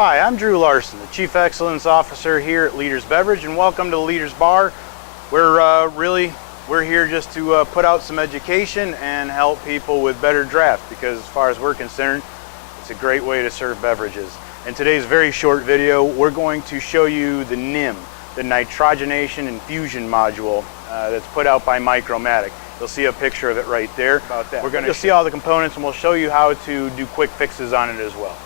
Hi, I'm Drew Larson, the Chief Excellence Officer here at Leaders Beverage, and welcome to Leaders Bar. We're here just to put out some education and help people with better draft, because as far as we're concerned, it's a great way to serve beverages. In today's very short video, we're going to show you the NIM, the Nitrogenation Infusion Module that's put out by Micro Matic. You'll see a picture of it right there. You'll see all the components, and we'll show you how to do quick fixes on it as well.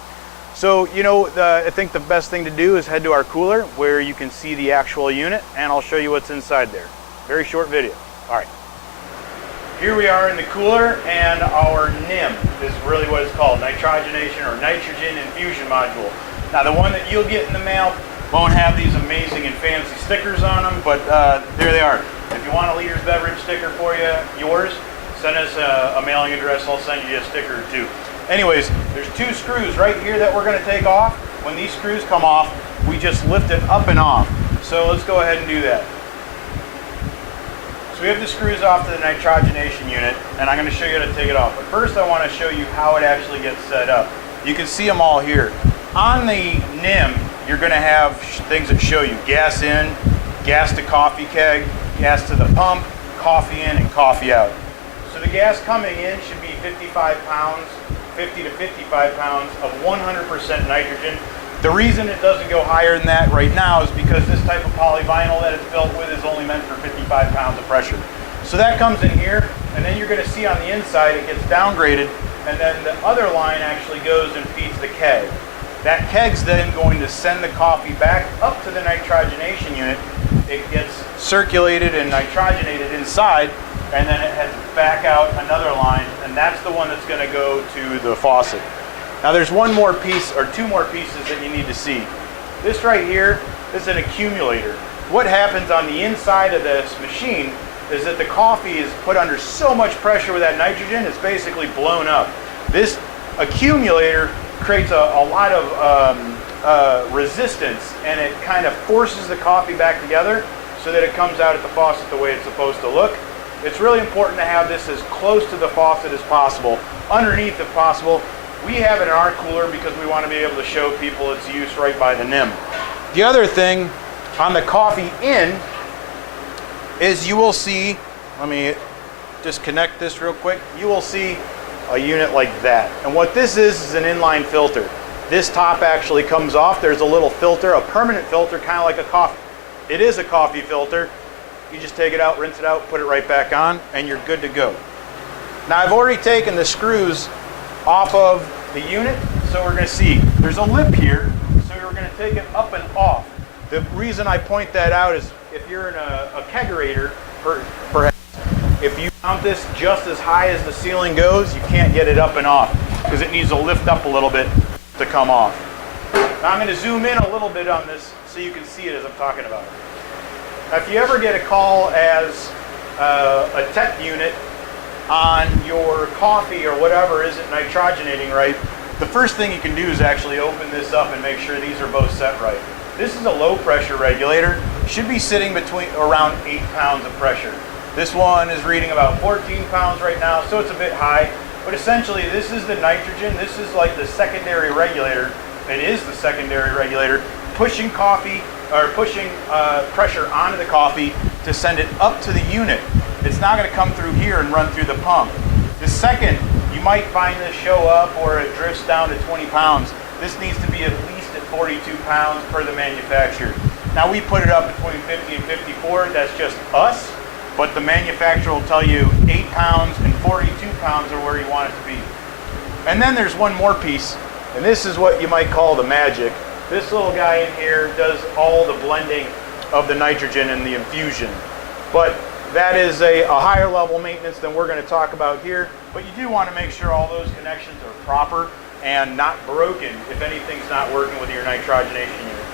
So, I think the best thing to do is head to our cooler where you can see the actual unit, and I'll show you what's inside there. Very short video. All right. Here we are in the cooler, and our NIM is really what it's called, Nitrogenation or Nitrogen Infusion Module. Now, the one that you'll get in the mail won't have these amazing and fancy stickers on them, but there they are. If you want a Leaders Beverage sticker for yours, send us a mailing address. I'll send you a sticker or two. Anyways, there's two screws right here that we're going to take off. When these screws come off, we just lift it up and off. So let's go ahead and do that. So we have the screws off to the nitrogenation unit, and I'm going to show you how to take it off. But first I want to show you how it actually gets set up. You can see them all here. On the NIM, you're going to have things that show you gas in, gas to coffee keg, gas to the pump, coffee in and coffee out. So the gas coming in should be 55 pounds, 50 to 55 pounds of 100% nitrogen. The reason it doesn't go higher than that right now is because this type of polyvinyl that it's built with is only meant for 55 pounds of pressure. So that comes in here, and then you're going to see on the inside it gets downgraded, and then the other line actually goes and feeds the keg. That keg's then going to send the coffee back up to the nitrogenation unit. It gets circulated and nitrogenated inside, and then it heads back out another line, and that's the one that's going to go to the faucet. Now there's one more piece, or two more pieces that you need to see. This right here is an accumulator. What happens on the inside of this machine is that the coffee is put under so much pressure with that nitrogen, it's basically blown up. This accumulator creates a lot of resistance, and it kind of forces the coffee back together so that it comes out at the faucet the way it's supposed to look. It's really important to have this as close to the faucet as possible, underneath if possible. We have it in our cooler because we want to be able to show people its use right by the NIM. The other thing on the coffee in is you will see, let me disconnect this real quick, you will see a unit like that. And what this is an inline filter. This top actually comes off. There's a little filter, a permanent filter, kind of like a coffee. It is a coffee filter. You just take it out, rinse it out, put it right back on, and you're good to go. Now I've already taken the screws off of the unit, so we're going to see there's a lip here, so we're going to take it up and off. The reason I point that out is if you're in a kegerator, perhaps, if you mount this just as high as the ceiling goes, you can't get it up and off because it needs to lift up a little bit to come off. Now I'm going to zoom in a little bit on this so you can see it as I'm talking about it. Now, if you ever get a call as a tech unit on your coffee or whatever isn't nitrogenating right, the first thing you can do is actually open this up and make sure these are both set right. This is a low pressure regulator. Should be sitting between around 8 pounds of pressure. This one is reading about 14 pounds right now, so it's a bit high. But essentially, this is the nitrogen. This is like the secondary regulator. It is the secondary regulator pushing coffee or pushing pressure onto the coffee to send it up to the unit. It's not going to come through here and run through the pump. The second you might find this show up or it drifts down to 20 pounds, this needs to be at least at 42 pounds per the manufacturer. Now we put it up between 50 and 54, that's just us, but the manufacturer will tell you 8 pounds and 42 pounds are where you want it to be. And then there's one more piece, and this is what you might call the magic. This little guy in here does all the blending of the nitrogen and the infusion. But that is a higher level maintenance than we're going to talk about here. But you do want to make sure all those connections are proper and not broken if anything's not working with your nitrogenation unit.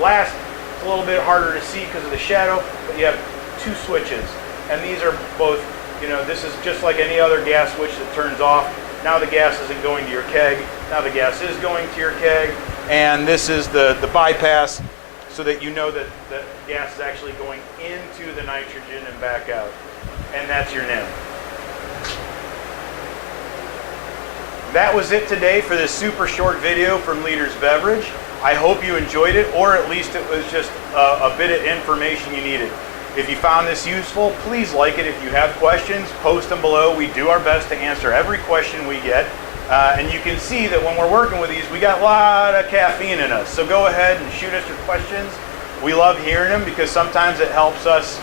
Last, it's a little bit harder to see because of the shadow, but you have two switches. And these are both, this is just like any other gas switch that turns off. Now the gas isn't going to your keg. Now the gas is going to your keg. And this is the bypass so that you know that the gas is actually going into the nitrogen and back out. And that's your NIM. That was it today for this super short video from Leaders Beverage. I hope you enjoyed it, or at least it was just a bit of information you needed. If you found this useful, please like it. If you have questions, post them below. We do our best to answer every question we get. And you can see that when we're working with these, we got a lot of caffeine in us. So go ahead and shoot us your questions. We love hearing them because sometimes it helps us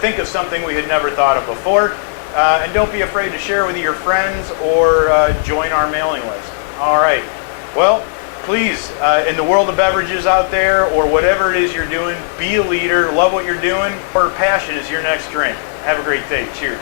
think of something we had never thought of before. And don't be afraid to share with your friends or join our mailing list. All right. Well, please, in the world of beverages out there or whatever it is you're doing, be a leader, love what you're doing, or passion is your next drink. Have a great day. Cheers.